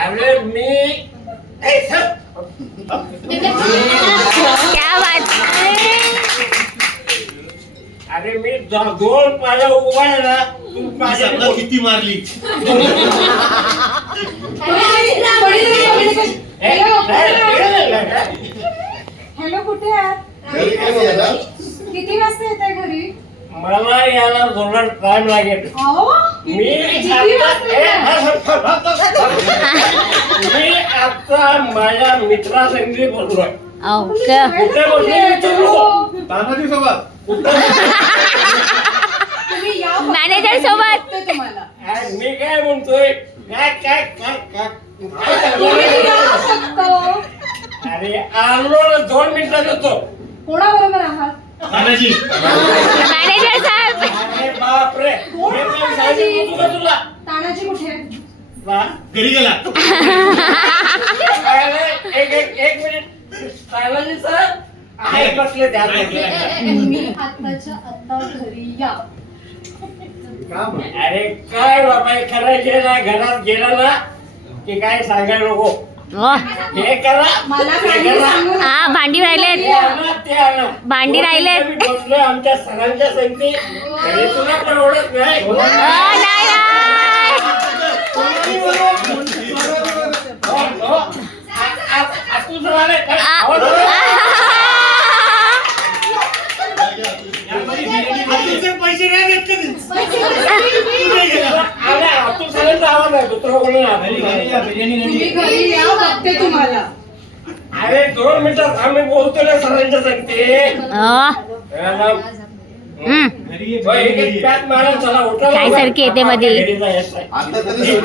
अरे मी क्या बात है? अरे मी दोन पाया उभा आहे ना तू माझ्या किती मारली हॅलो, कुठे आहात? किती वाजता येत आहे घरी? मला याला थोडा टाइम लागेल अहो, मी किती वाजता? मी आता माझ्या मित्रासंगी बोललोय ओके. कुठे बसले विचारलो तानाजी सोबत तुम्ही या मॅनेजर सोबत. ते तुम्हाला. मी काय म्हणतोय काय काय काय काय तुम्ही या फक्त. अरे आलो ना 2 मिनिटात येतो कोणाबरोबर आहात? तानाजी मॅनेजर साहेब. अरे बापरे कोण मी काय सांगितलं तुला तुला तानाजी कुठे आहे? वा? घरी गेला अरे, एक मिनिट सायलाजी सर आहे बसले त्या तुम्ही आत्ताच्या आत्ता घरी या. अरे काय बाबा खरं गेला घरात गेला ना की काय सांगायला नको ओ, हे करा मला ते काही करा. सांगू नका. हा भांडी ते राहिलेत. आणा, ते आणा. भांडी राहिलेत. मी बसलोय आमच्या सरांच्या संगती तरी तुला परवडत नाही ओ, नाही नाही. हो, हो. तू जरा काय आवाज पैसे नाही देत कधी अरे अतुल सरांचा आवाज आहे दुसरं कोणी नाही. तुम्ही घरी या, बघते तुम्हाला. अरे 2 मिनिटात आम्ही बोलतो ना सरांच्या संगती ओ, एक पॅक मारा चला उठा काय सारखी येते मध्ये. घरी जायचं आहे. आता तरी ओ.